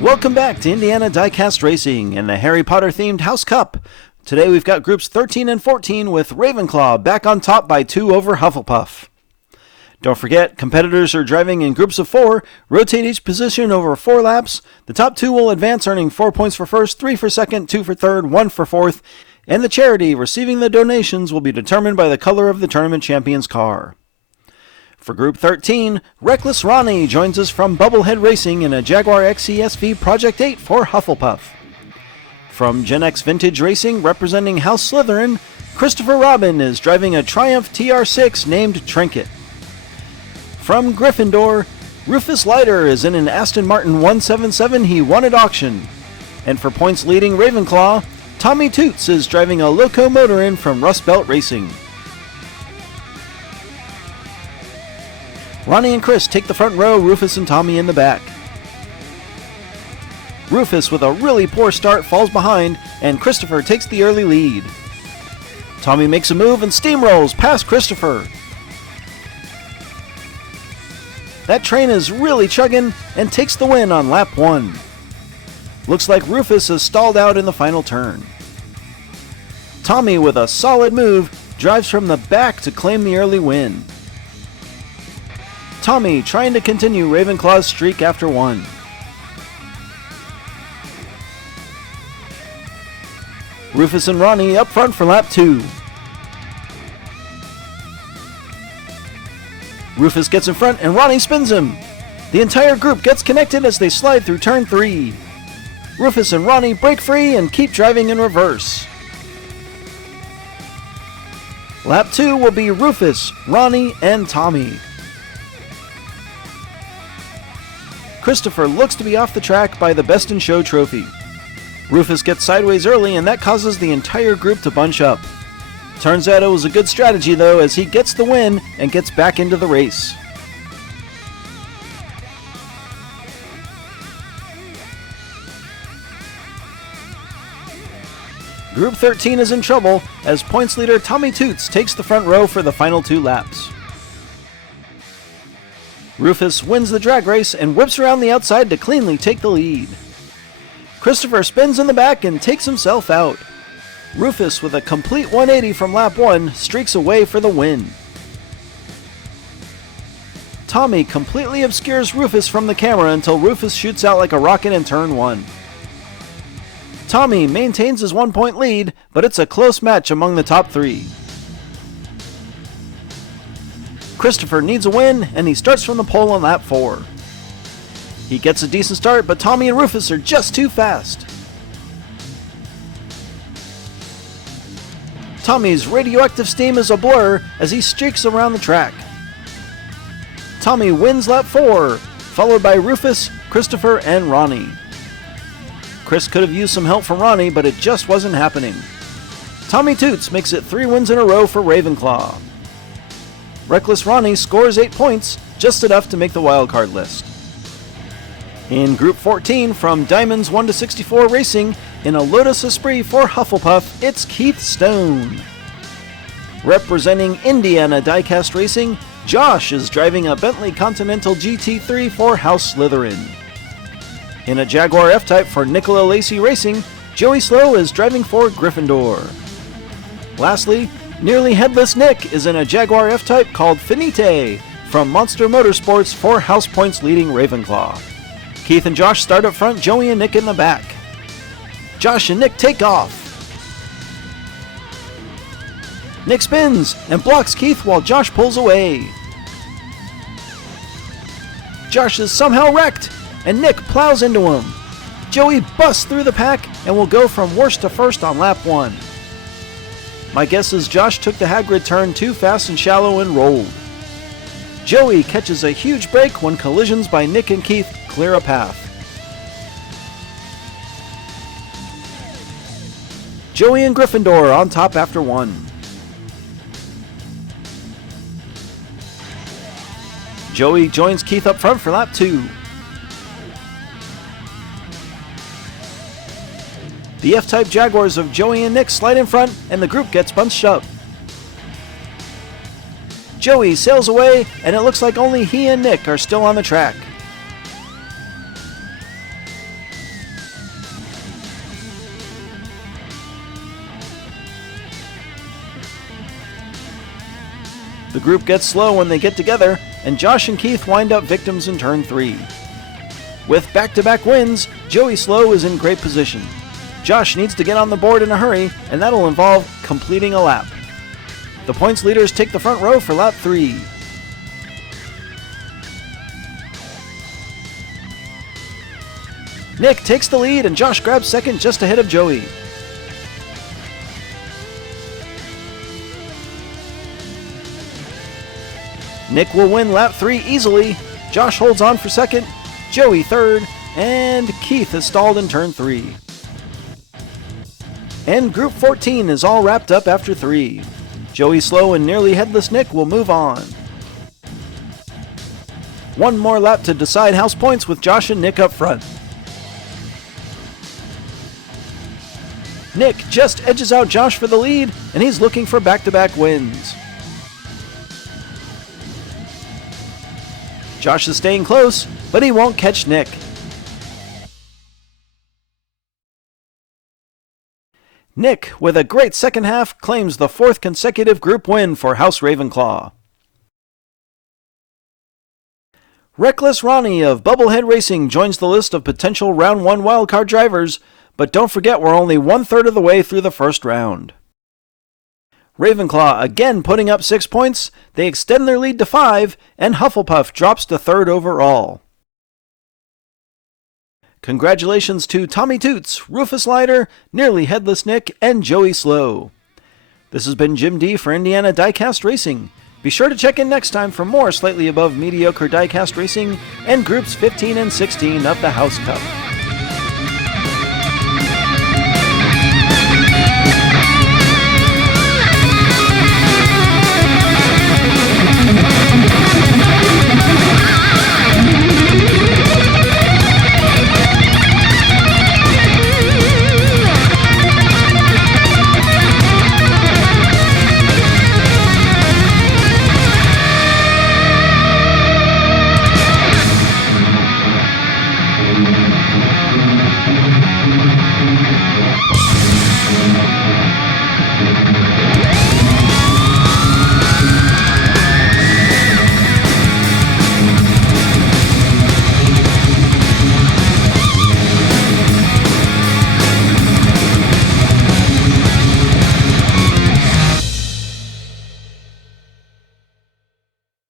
Welcome back to Indiana Diecast Racing and the Harry Potter themed House Cup. Today we've got groups 13 and 14 with Ravenclaw back on top by 2 over Hufflepuff. Don't forget, competitors are driving in groups of 4, rotate each position over 4 laps. The top 2 will advance, earning 4 points for first, 3 for second, 2 for third, 1 for fourth, and the charity receiving the donations will be determined by the color of the tournament champion's car. For Group 13, Reckless Ronnie joins us from Bubblehead Racing in a Jaguar XE-SV Project 8 for Hufflepuff. From Gen X Vintage Racing, representing House Slytherin, Christopher Robin is driving a Triumph TR6 named Trinket. From Gryffindor, Rufus Leiter is in an Aston Martin 177 he won at auction. And for points leading Ravenclaw, Tommy Toots is driving a Locomotorin from Rust Belt Racing. Ronnie and Chris take the front row, Rufus and Tommy in the back. Rufus, with a really poor start, falls behind, and Christopher takes the early lead. Tommy makes a move and steamrolls past Christopher. That train is really chugging and takes the win on lap 1. Looks like Rufus is stalled out in the final turn. Tommy, with a solid move, drives from the back to claim the early win. Tommy trying to continue Ravenclaw's streak after 1. Rufus and Ronnie up front for lap 2. Rufus gets in front and Ronnie spins him. The entire group gets connected as they slide through turn 3. Rufus and Ronnie break free and keep driving in reverse. Lap 2 will be Rufus, Ronnie, and Tommy. Christopher looks to be off the track by the Best in Show trophy. Rufus gets sideways early and that causes the entire group to bunch up. Turns out it was a good strategy though, as he gets the win and gets back into the race. Group 13 is in trouble as points leader Tommy Toots takes the front row for the final 2 laps. Rufus wins the drag race and whips around the outside to cleanly take the lead. Christopher spins in the back and takes himself out. Rufus, with a complete 180 from lap 1, streaks away for the win. Tommy completely obscures Rufus from the camera until Rufus shoots out like a rocket in turn 1. Tommy maintains his 1-point lead, but it's a close match among the top 3. Christopher needs a win, and he starts from the pole on lap 4. He gets a decent start, but Tommy and Rufus are just too fast. Tommy's radioactive steam is a blur as he streaks around the track. Tommy wins lap 4, followed by Rufus, Christopher, and Ronnie. Chris could have used some help from Ronnie, but it just wasn't happening. Tommy Toots makes it 3 wins in a row for Ravenclaw. Reckless Ronnie scores 8 points, just enough to make the wildcard list. In Group 14, from Diamonds 1 to 64 Racing, in a Lotus Esprit for Hufflepuff, it's Keith Stone. Representing Indiana Diecast Racing, Josh is driving a Bentley Continental GT3 for House Slytherin. In a Jaguar F-Type for Nicola Lacey Racing, Joey Slow is driving for Gryffindor. Lastly, Nearly Headless Nick is in a Jaguar F-Type called Finite from Monster Motorsports for House Points leading Ravenclaw. Keith and Josh start up front, Joey and Nick in the back. Josh and Nick take off. Nick spins and blocks Keith while Josh pulls away. Josh is somehow wrecked and Nick plows into him. Joey busts through the pack and will go from worst to first on lap 1. My guess is Josh took the Hagrid turn too fast and shallow and rolled. Joey catches a huge break when collisions by Nick and Keith clear a path. Joey and Gryffindor on top after 1. Joey joins Keith up front for lap 2. The F-Type Jaguars of Joey and Nick slide in front and the group gets bunched up. Joey sails away, and it looks like only he and Nick are still on the track. The group gets slow when they get together, and Josh and Keith wind up victims in turn 3. With back-to-back wins, Joey Slow is in great position. Josh needs to get on the board in a hurry, and that'll involve completing a lap. The points leaders take the front row for lap 3. Nick takes the lead, and Josh grabs second just ahead of Joey. Nick will win lap 3 easily. Josh holds on for second, Joey third, and Keith is stalled in turn 3. And Group 14 is all wrapped up after 3. Joey Slow and Nearly Headless Nick will move on. One more lap to decide house points with Josh and Nick up front. Nick just edges out Josh for the lead, and he's looking for back-to-back wins. Josh is staying close, but he won't catch Nick. Nick, with a great second half, claims the 4th consecutive group win for House Ravenclaw. Reckless Ronnie of Bubblehead Racing joins the list of potential Round 1 wildcard drivers, but don't forget we're only 1/3 of the way through the first round. Ravenclaw again putting up 6 points, they extend their lead to 5, and Hufflepuff drops to 3rd overall. Congratulations to Tommy Toots, Rufus Leiter, Nearly Headless Nick, and Joey Slow. This has been Jim D for Indiana Diecast Racing. Be sure to check in next time for more slightly above mediocre diecast racing and groups 15 and 16 of the House Cup.